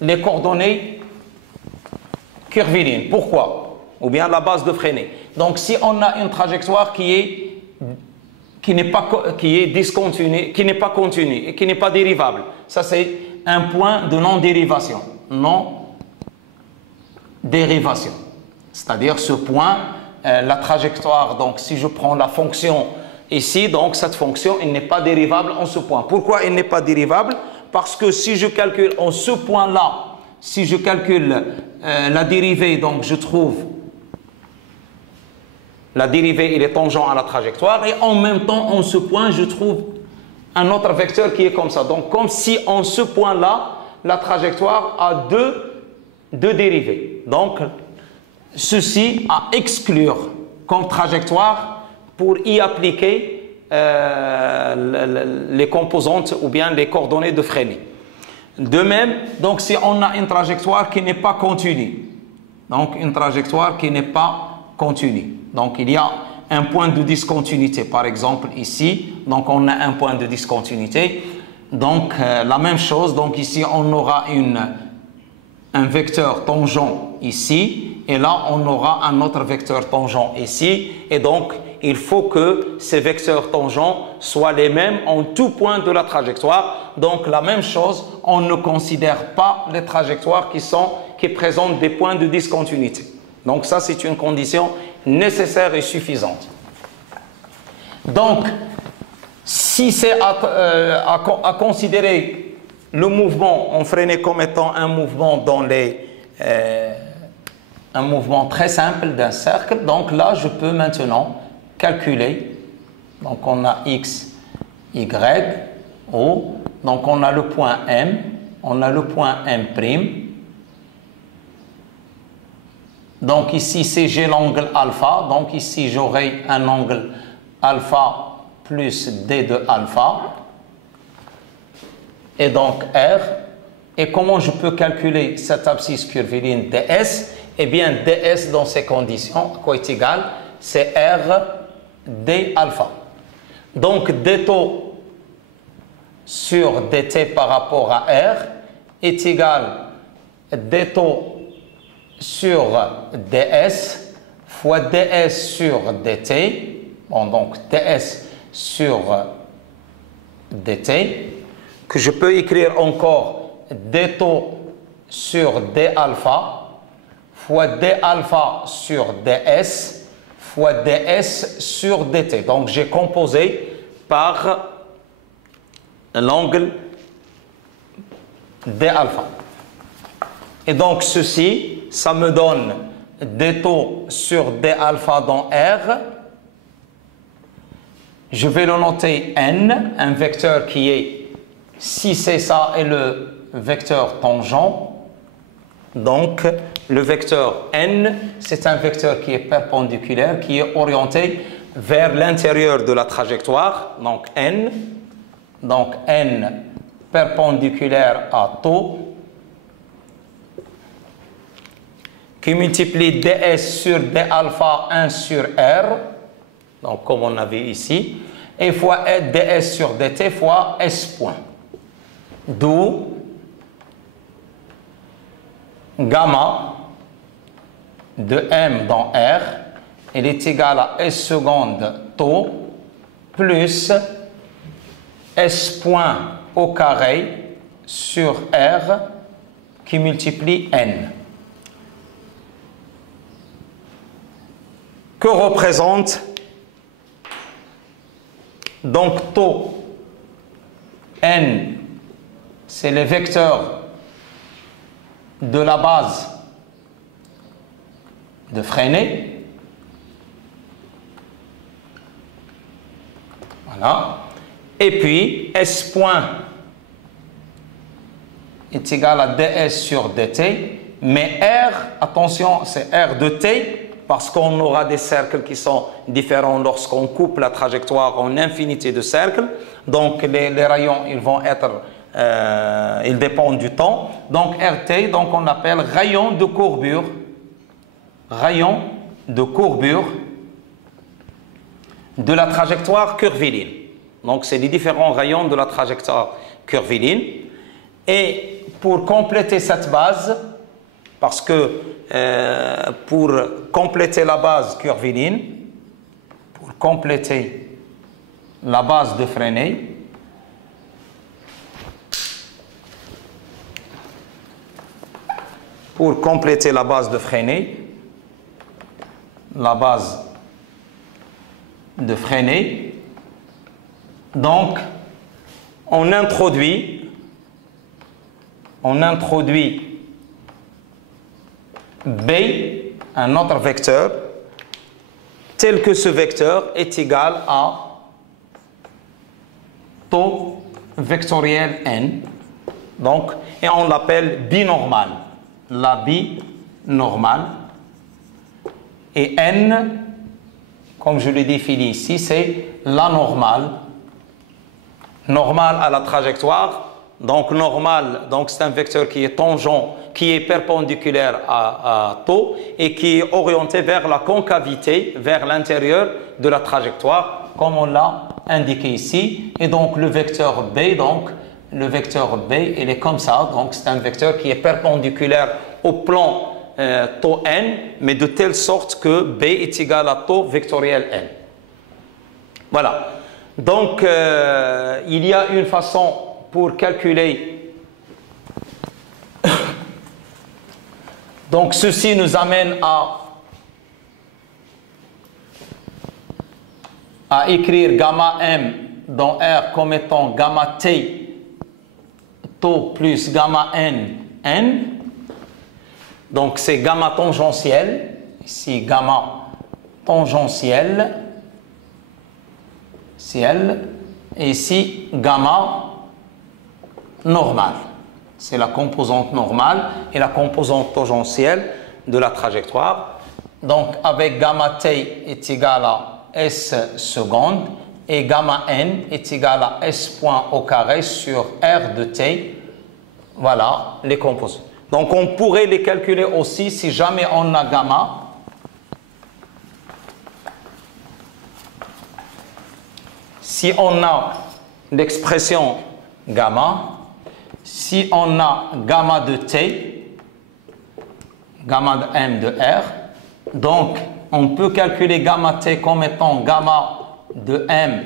les coordonnées curvilignes. Pourquoi? Ou bien la base de Freinet. Donc si on a une trajectoire qui n'est pas discontinue, qui n'est pas continue et qui n'est pas dérivable, ça c'est un point de non-dérivation. Non-dérivation. C'est-à-dire ce point, la trajectoire, donc si je prends la fonction ici, donc cette fonction, elle n'est pas dérivable en ce point. Pourquoi elle n'est pas dérivable? Parce que si je calcule en ce point-là, si je calcule la dérivée, donc je trouve la dérivée, il est tangent à la trajectoire, et en même temps, en ce point, je trouve un autre vecteur qui est comme ça. Donc, comme si en ce point-là, la trajectoire a deux dérivées. Donc, ceci à exclure comme trajectoire pour y appliquer les composantes ou bien les coordonnées de Freinet. De même, donc si on a une trajectoire qui n'est pas continue, donc une trajectoire qui n'est pas continue, donc il y a un point de discontinuité, par exemple ici, donc on a un point de discontinuité, donc la même chose, donc ici on aura un vecteur tangent ici, et là on aura un autre vecteur tangent ici, et donc il faut que ces vecteurs tangents soient les mêmes en tout point de la trajectoire. Donc la même chose, on ne considère pas les trajectoires qui présentent des points de discontinuité. Donc ça c'est une condition nécessaire et suffisante. Donc si c'est à considérer le mouvement en Freinet comme étant un mouvement un mouvement très simple d'un cercle, donc là je peux maintenant calculer, donc on a x, y, o, donc on a le point M, on a le point M', donc ici si j'ai l'angle alpha, donc ici j'aurai un angle alpha plus d de alpha, et donc R, et comment je peux calculer cette abscisse curviligne ds? Eh bien ds dans ces conditions, à quoi est égal? C'est R d alpha. Donc d taux sur dt par rapport à R est égal d taux sur ds fois ds sur dt. Bon, donc ds sur dt, que je peux écrire encore d taux sur d alpha fois d alpha sur ds fois ds sur dt. Donc j'ai composé par l'angle d alpha. Et donc ceci, ça me donne d taux sur d alpha dans R. Je vais le noter n, un vecteur qui est, si c'est ça, est le vecteur tangent. Donc, le vecteur n, c'est un vecteur qui est perpendiculaire, qui est orienté vers l'intérieur de la trajectoire. Donc, n perpendiculaire à taux, qui multiplie ds sur d alpha 1 sur r, donc comme on a vu ici, et fois ds sur dt fois s point. D'où gamma de m dans R, il est égal à s seconde taux plus s point au carré sur R qui multiplie n. Que représente donc taux n, c'est les vecteurs de la base de Freinet. Voilà. Et puis S point est égal à ds sur dt, mais R, attention, c'est R de t, parce qu'on aura des cercles qui sont différents lorsqu'on coupe la trajectoire en infinité de cercles. Donc les rayons, ils vont être, ils dépendent du temps. Donc RT, donc on appelle rayon de courbure de la trajectoire curviligne. Donc c'est les différents rayons de la trajectoire curviligne. Et pour compléter cette base, parce que pour compléter la base curviligne, pour compléter la base de Freinet, donc on introduit B, un autre vecteur, tel que ce vecteur est égal à taux vectoriel n. Donc, et on l'appelle binormal. La binormale. Et n, comme je l'ai défini ici, c'est la normale. Normale à la trajectoire. Donc normal, donc c'est un vecteur qui est tangent, qui est perpendiculaire à taux et qui est orienté vers la concavité, vers l'intérieur de la trajectoire, comme on l'a indiqué ici. Et donc le vecteur B, il est comme ça. Donc c'est un vecteur qui est perpendiculaire au plan taux n, mais de telle sorte que B est égal à taux vectoriel n. Voilà. Donc il y a une façon pour calculer. Donc ceci nous amène à écrire gamma m dans R comme étant gamma t taux plus gamma n. Donc c'est gamma tangentiel, ici gamma tangentiel, et ici gamma normale. C'est la composante normale et la composante tangentielle de la trajectoire. Donc avec gamma t est égal à s seconde et gamma n est égal à s point au carré sur r de t. Voilà les composantes. Donc on pourrait les calculer aussi si jamais on a gamma. Si on a l'expression gamma, si on a gamma de t, gamma de m de r, donc on peut calculer gamma t comme étant gamma de m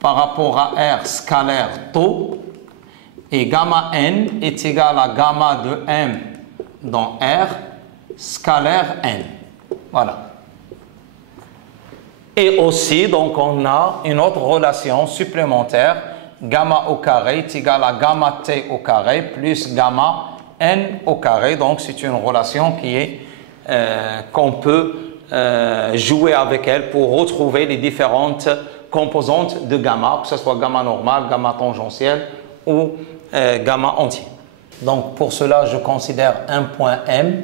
par rapport à r scalaire taux, et gamma n est égal à gamma de m dans r scalaire n. Voilà. Et aussi, donc, on a une autre relation supplémentaire. Gamma au carré est égal à gamma t au carré plus gamma n au carré. Donc, c'est une relation qui est qu'on peut jouer avec elle pour retrouver les différentes composantes de gamma, que ce soit gamma normal, gamma tangentiel ou gamma entier. Donc, pour cela, je considère un point M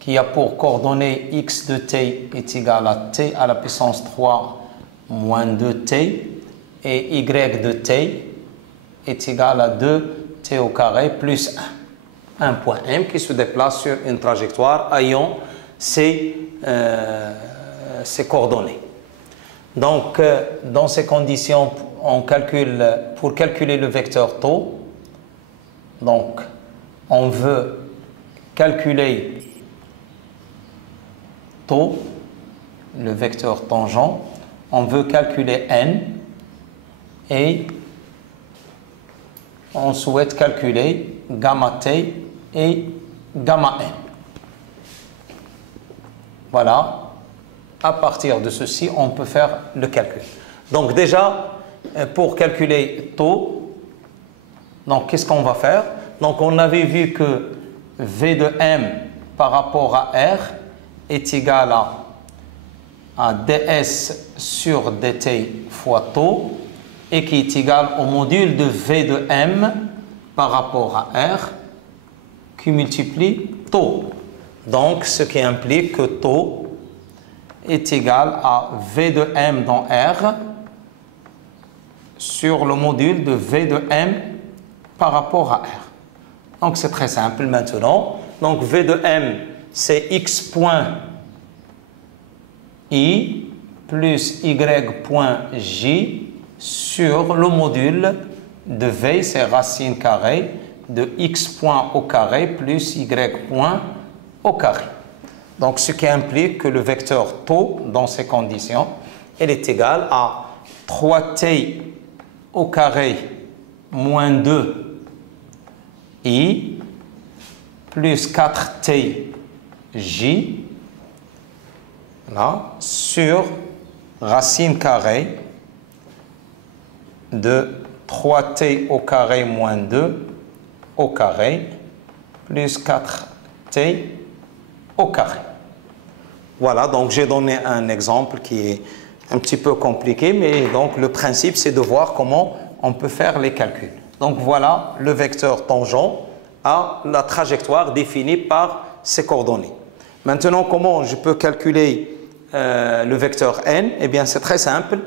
qui a pour coordonnée x de t est égal à t à la puissance 3 moins 2t et y de t est égal à 2t au carré plus 1. Un point M qui se déplace sur une trajectoire ayant ces coordonnées. Donc, dans ces conditions, pour calculer le vecteur taux, donc, on veut calculer taux, le vecteur tangent, on veut calculer n et on souhaite calculer gamma t et gamma n. Voilà, à partir de ceci, on peut faire le calcul. Donc déjà, pour calculer taux, donc qu'est-ce qu'on va faire? Donc on avait vu que V de m par rapport à R est égal à ds sur dt fois taux et qui est égal au module de V de m par rapport à R qui multiplie taux. Donc ce qui implique que taux est égal à V de m dans R sur le module de V de m par rapport à R. Donc c'est très simple maintenant. Donc V de m c'est x point i plus y point j sur le module de v, c'est racine carrée de x point au carré plus y point au carré. Donc ce qui implique que le vecteur taux dans ces conditions, elle est égale à 3t au carré moins 2 i plus 4t j là, sur racine carrée de 3t au carré moins 2 au carré plus 4t au carré. Voilà, donc j'ai donné un exemple qui est un petit peu compliqué, mais donc le principe c'est de voir comment on peut faire les calculs. Donc voilà le vecteur tangent à la trajectoire définie par ces coordonnées. Maintenant, comment je peux calculer le vecteur n? Eh bien, c'est très simple.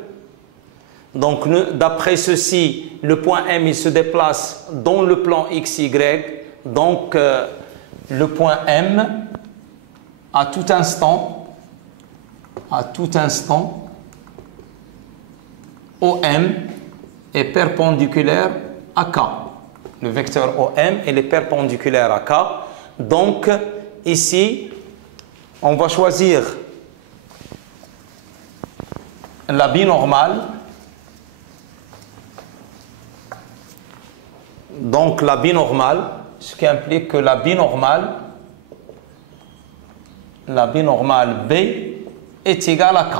Donc, d'après ceci, le point M, il se déplace dans le plan XY. Donc, le point M, à tout instant, OM est perpendiculaire à K. Le vecteur OM, il est perpendiculaire à K. Donc, ici, on va choisir la binormale. Donc, la binormale, ce qui implique que la binormale B est égale à K.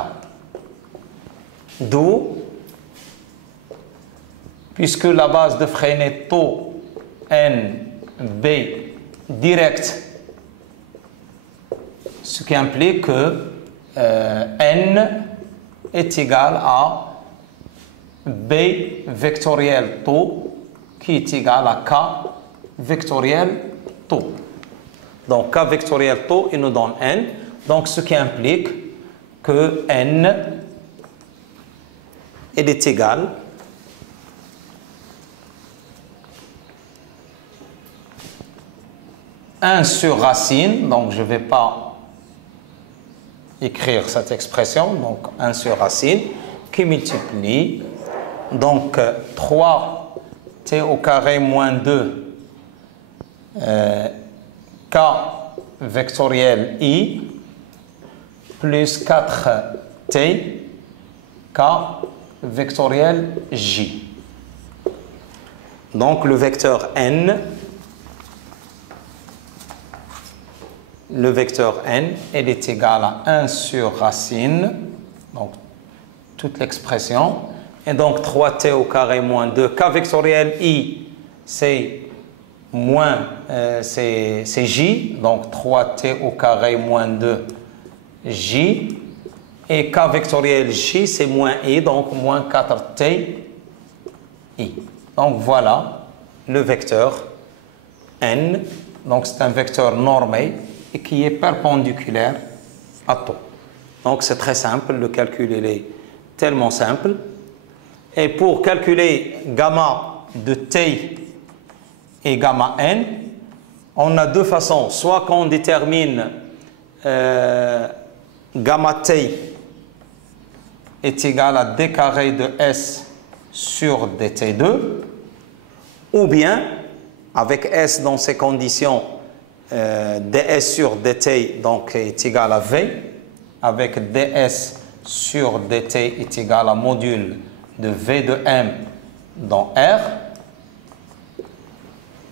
D'où, puisque la base de Fresnel est taux NB direct, ce qui implique que N est égal à B vectoriel taux qui est égal à K vectoriel taux. Donc K vectoriel taux, il nous donne N. Donc ce qui implique que N il est égal à 1 sur racine, donc je ne vais pas écrire cette expression, donc 1 sur racine, qui multiplie, donc 3t au carré moins 2 k vectoriel i plus 4t k vectoriel j. Donc le vecteur n, elle est égale à 1 sur racine, donc toute l'expression, et donc 3t au carré moins 2, k vectoriel i, c'est c'est j, donc 3t au carré moins 2 j, et k vectoriel j, c'est moins i, donc moins 4t i. Donc voilà le vecteur n, donc c'est un vecteur normé et qui est perpendiculaire à taux. Donc c'est très simple, le calcul il est tellement simple. Et pour calculer gamma de t et gamma n, on a deux façons. Soit qu'on détermine gamma t est égal à d carré de s sur dt2, ou bien, avec s dans ces conditions, ds sur dt donc, est égal à v, avec ds sur dt est égal à module de v de m dans R,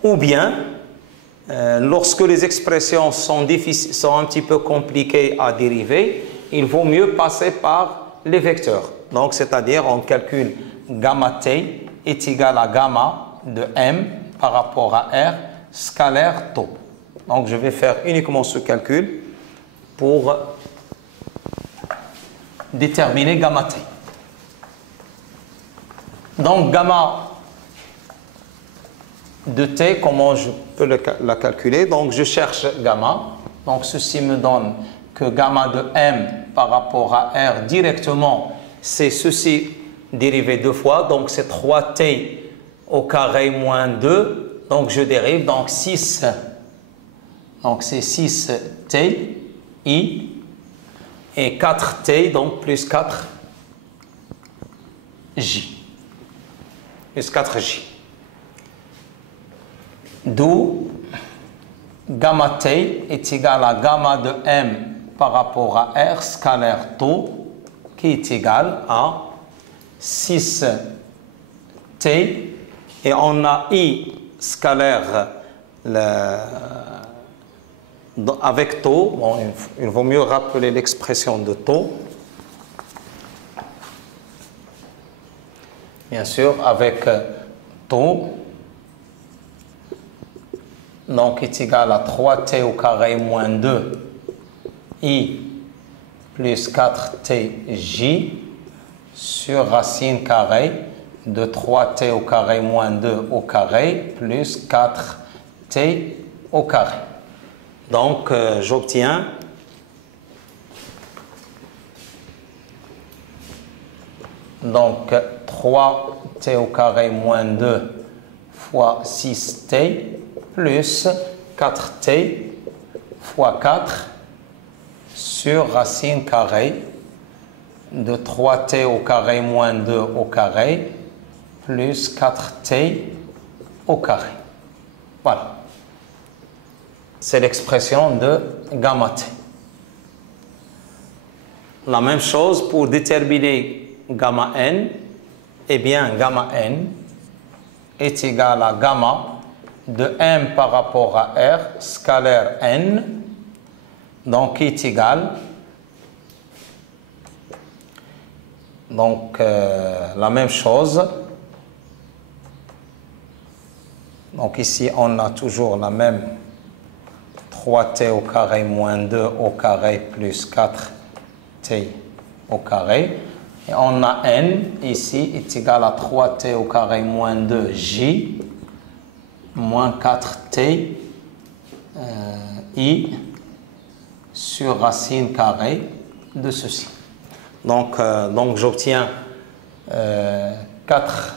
ou bien, lorsque les expressions sont un petit peu compliquées à dériver, il vaut mieux passer par les vecteurs. Donc, c'est-à-dire, on calcule gamma t est égal à gamma de m par rapport à R scalaire taux. Donc, je vais faire uniquement ce calcul pour déterminer gamma t. Donc, gamma de t, comment je peux la calculer? Donc, je cherche gamma. Donc, ceci me donne que gamma de m par rapport à R directement, c'est ceci dérivé deux fois. Donc, c'est 3t au carré moins 2. Donc, je dérive. Donc, 6. Donc, c'est 6t i et 4t, donc plus 4 j. Plus 4j. D'où gamma t est égal à gamma de m par rapport à R scalaire taux qui est égal à 6t et on a i scalaire avec taux. Bon, il vaut mieux rappeler l'expression de taux. Bien sûr, avec taux, donc est égal à 3t au carré moins 2 i plus 4tj sur racine carrée de 3t au carré moins 2 au carré plus 4t au carré. Donc j'obtiens Donc 3t au carré moins 2 fois 6t plus 4t fois 4 sur racine carrée de 3t au carré moins 2 au carré plus 4t au carré. Voilà. C'est l'expression de gamma t. La même chose pour déterminer gamma n. Eh bien, gamma n est égal à gamma de m par rapport à r, scalaire n, donc est égal, donc la même chose. Donc ici, on a toujours la même 3t au carré moins 2 au carré plus 4t au carré. Et on a n ici est égal à 3t au carré moins 2j moins 4t i sur racine carrée de ceci. Donc j'obtiens 4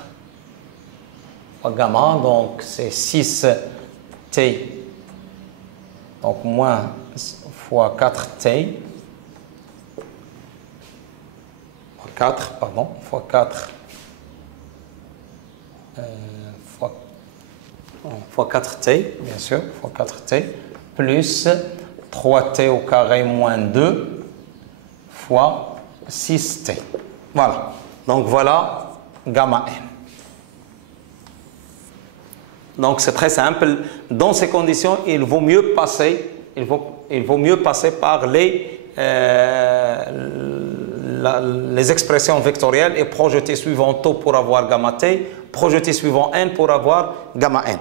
fois gamma, donc c'est 6t, donc moins fois 4t, fois 4, fois 4t, bien sûr, fois 4t, plus 3t au carré moins 2 fois 6t. Voilà. Donc voilà gamma n. Donc c'est très simple. Dans ces conditions, il vaut mieux passer par les expressions vectorielles et projeter suivant tau pour avoir gamma t, projeter suivant n pour avoir gamma n.